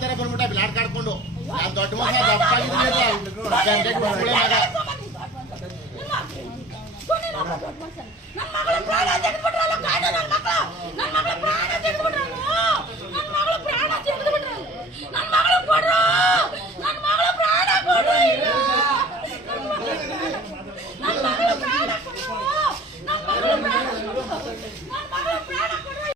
ತರ ಬಂದ್ಬಿಟ್ಟ ಬ್ಲಾಡ್ ಕಾಡ್ಕೊಂಡು ನಾನು ದೊಡ್ಡ ಮಗ ದಪ್ಪಾಗಿದ್ದೀನಿ ನನ್ನ ಮಗಳ ಪ್ರಾಣ ತೆಗೆದ್ಬಿಟ್ರಲ್ಲ ಕಾಯ್ದೆ ನನ್ನ ಮಕ್ಕಳು ನನ್ನ ಮಗಳ ಪ್ರಾಣ ತೆಗೆದ್ಬಿಟ್ರು